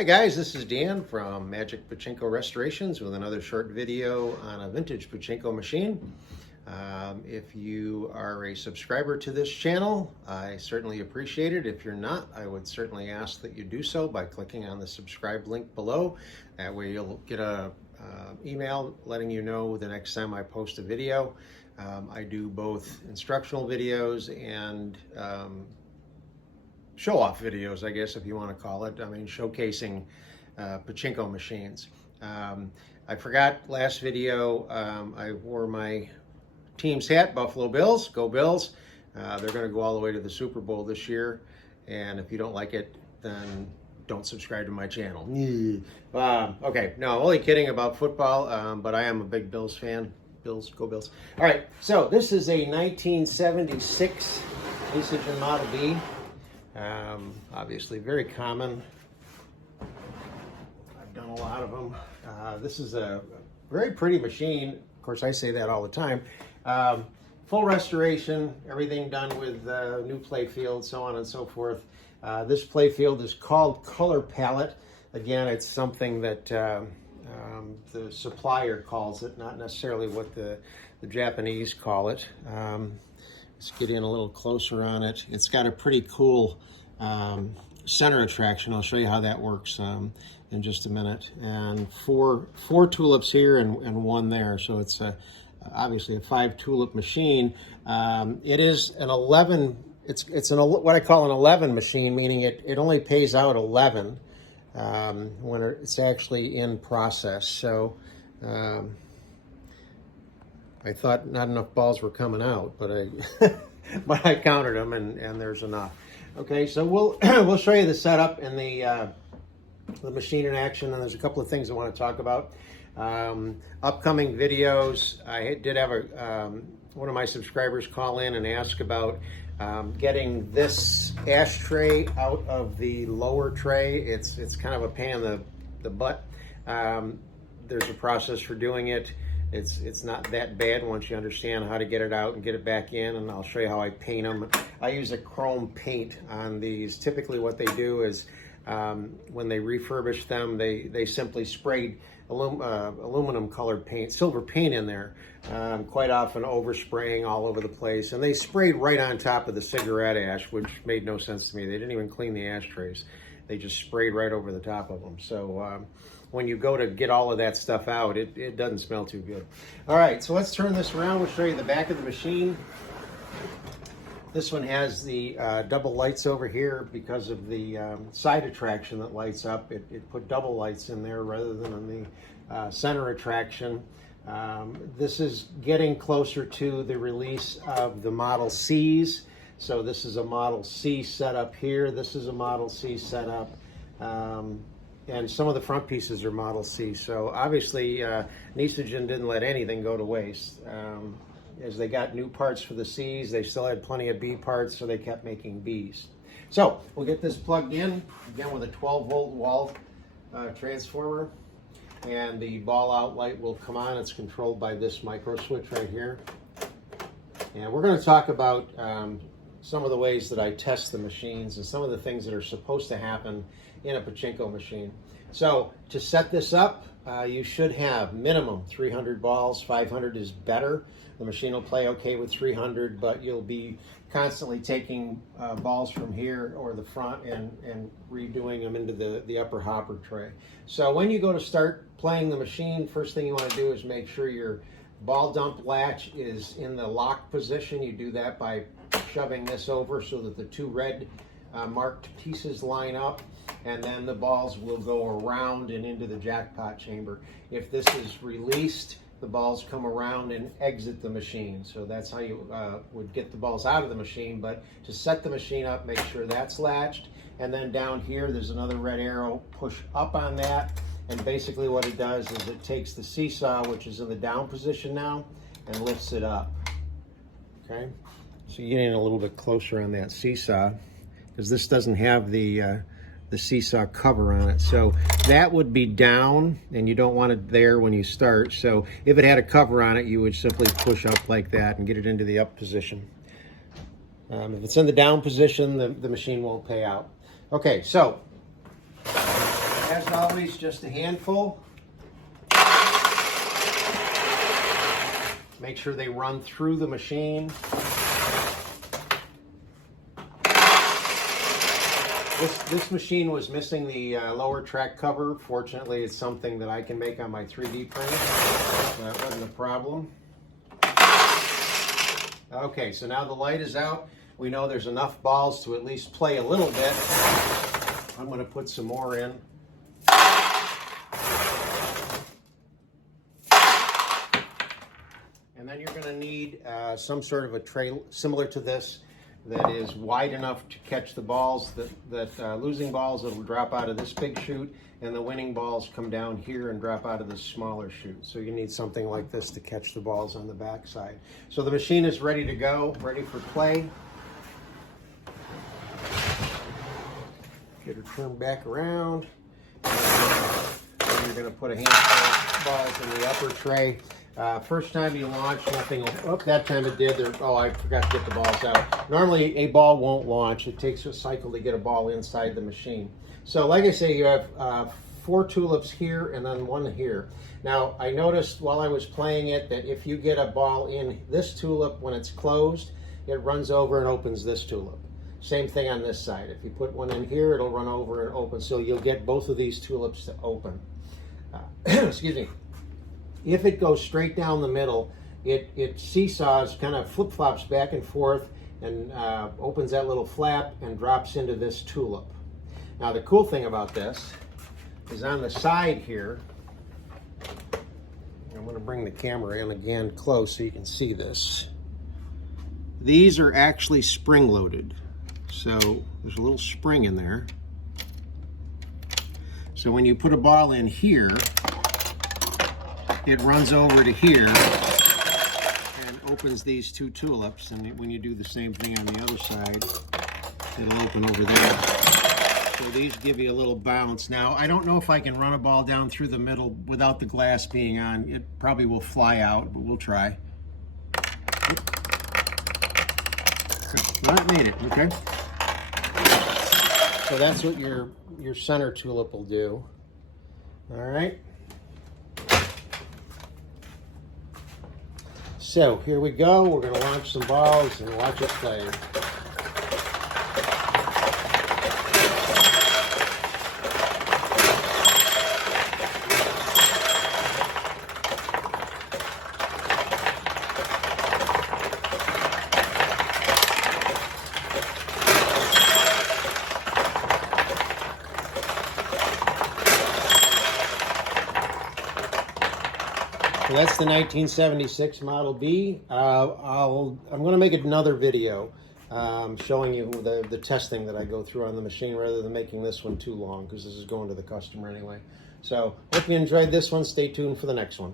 Hi guys, this is Dan from Magic Pachinko Restorations with another short video on a vintage Pachinko machine. If you are a subscriber to this channel, I certainly appreciate it. If you're not, I would certainly ask that you do so by clicking on the subscribe link below. That way you'll get a email letting you know the next time I post a video. I do both instructional videos and show-off videos, I guess, if you want to call it. I mean, showcasing Pachinko machines. I forgot last video, I wore my team's hat, Buffalo Bills. Go Bills. They're going to go all the way to the Super Bowl this year. And if you don't like it, then don't subscribe to my channel. Okay, no, I'm only kidding about football, but I am a big Bills fan. Bills, go Bills. All right, so this is a 1976 Nishijin Model B. Obviously very common. I've done a lot of them. This is a very pretty machine. Of course, I say that all the time. Full restoration, everything done with new play field, so on and so forth. This play field is called Color Palette. Again, it's something that the supplier calls it, not necessarily what the Japanese call it. Let's get in a little closer on it. It's got a pretty cool center attraction. I'll show you how that works in just a minute. And four tulips here and one there. So it's obviously a 5 tulip machine. It is an 11. It's what I call an 11 machine, meaning it only pays out 11 when it's actually in process. So I thought not enough balls were coming out, but I counted them, and there's enough. Okay, so we'll show you the setup and the machine in action, and there's a couple of things I want to talk about. Upcoming videos. I did have one of my subscribers call in and ask about getting this ashtray out of the lower tray. It's kind of a pain in the butt. There's a process for doing it. It's not that bad once you understand how to get it out and get it back in, and I'll show you how I paint them. I use a chrome paint on these. Typically what they do is when they refurbish them, they simply sprayed aluminum colored paint, silver paint in there, quite often overspraying all over the place, and they sprayed right on top of the cigarette ash, which made no sense to me. They didn't even clean the ashtrays. They just sprayed right over the top of them. So when you go to get all of that stuff out, it doesn't smell too good. All right, so let's turn this around. We'll show you the back of the machine. This one has the double lights over here because of the side attraction that lights up. It put double lights in there rather than on the center attraction. This is getting closer to the release of the Model Cs. So this is a Model C setup here. This is a Model C setup. And some of the front pieces are Model C. So obviously Nishijin didn't let anything go to waste. As they got new parts for the Cs, they still had plenty of B parts, so they kept making Bs. So we'll get this plugged in, again with a 12-volt wall transformer. And the ball out light will come on. It's controlled by this micro switch right here. And we're going to talk about some of the ways that I test the machines and some of the things that are supposed to happen in a Pachinko machine. So to set this up, you should have minimum 300 balls. 500 is better. The machine will play okay with 300, but you'll be constantly taking balls from here or the front and redoing them into the upper hopper tray. So when you go to start playing the machine, first thing you want to do is make sure your ball dump latch is in the lock position. You do that by shoving this over so that the two red marked pieces line up, and then the balls will go around and into the jackpot chamber. If this is released, the balls come around and exit the machine. So that's how you would get the balls out of the machine. But to set the machine up, make sure that's latched. And then down here, there's another red arrow. Push up on that. And basically what it does is it takes the seesaw, which is in the down position now, and lifts it up. Okay? So you get in a little bit closer on that seesaw, because this doesn't have the seesaw cover on it. So that would be down, and you don't want it there when you start. So if it had a cover on it, you would simply push up like that and get it into the up position. If it's in the down position, the machine won't pay out. Okay, so As always, just a handful. Make sure they run through the machine. This machine was missing the lower track cover. Fortunately, it's something that I can make on my 3D printer, so that wasn't a problem. Okay, so now the light is out. We know there's enough balls to at least play a little bit. I'm going to put some more in. And then you're going to need some sort of a tray similar to this that is wide enough to catch the balls, that losing balls that will drop out of this big chute, and the winning balls come down here and drop out of this smaller chute. So you need something like this to catch the balls on the back side. So the machine is ready to go, ready for play. Get her turned back around. And you're going to put a handful of balls in the upper tray. First time you launch, nothing will, oh, that time it did. Oh, I forgot to get the balls out. Normally, a ball won't launch. It takes a cycle to get a ball inside the machine. So, like I say, you have 4 tulips here and then 1 here. Now, I noticed while I was playing it that if you get a ball in this tulip when it's closed, it runs over and opens this tulip. Same thing on this side. If you put one in here, it'll run over and open. So you'll get both of these tulips to open. Excuse me. If it goes straight down the middle, it seesaws, kind of flip-flops back and forth, and opens that little flap and drops into this tulip. Now the cool thing about this is on the side here, I'm going to bring the camera in again close so you can see this. These are actually spring-loaded. So there's a little spring in there. So when you put a ball in here, it runs over to here and opens these 2 tulips, and when you do the same thing on the other side, it'll open over there. So these give you a little bounce. Now, I don't know if I can run a ball down through the middle without the glass being on. It probably will fly out, but we'll try. Well, it made it, okay? So that's what your center tulip will do. All right. So here we go. We're going to launch some balls and watch it play. So that's the 1976 Model B. I'm going to make another video showing you the testing that I go through on the machine rather than making this one too long, because this is going to the customer anyway. So hope you enjoyed this one. Stay tuned for the next one.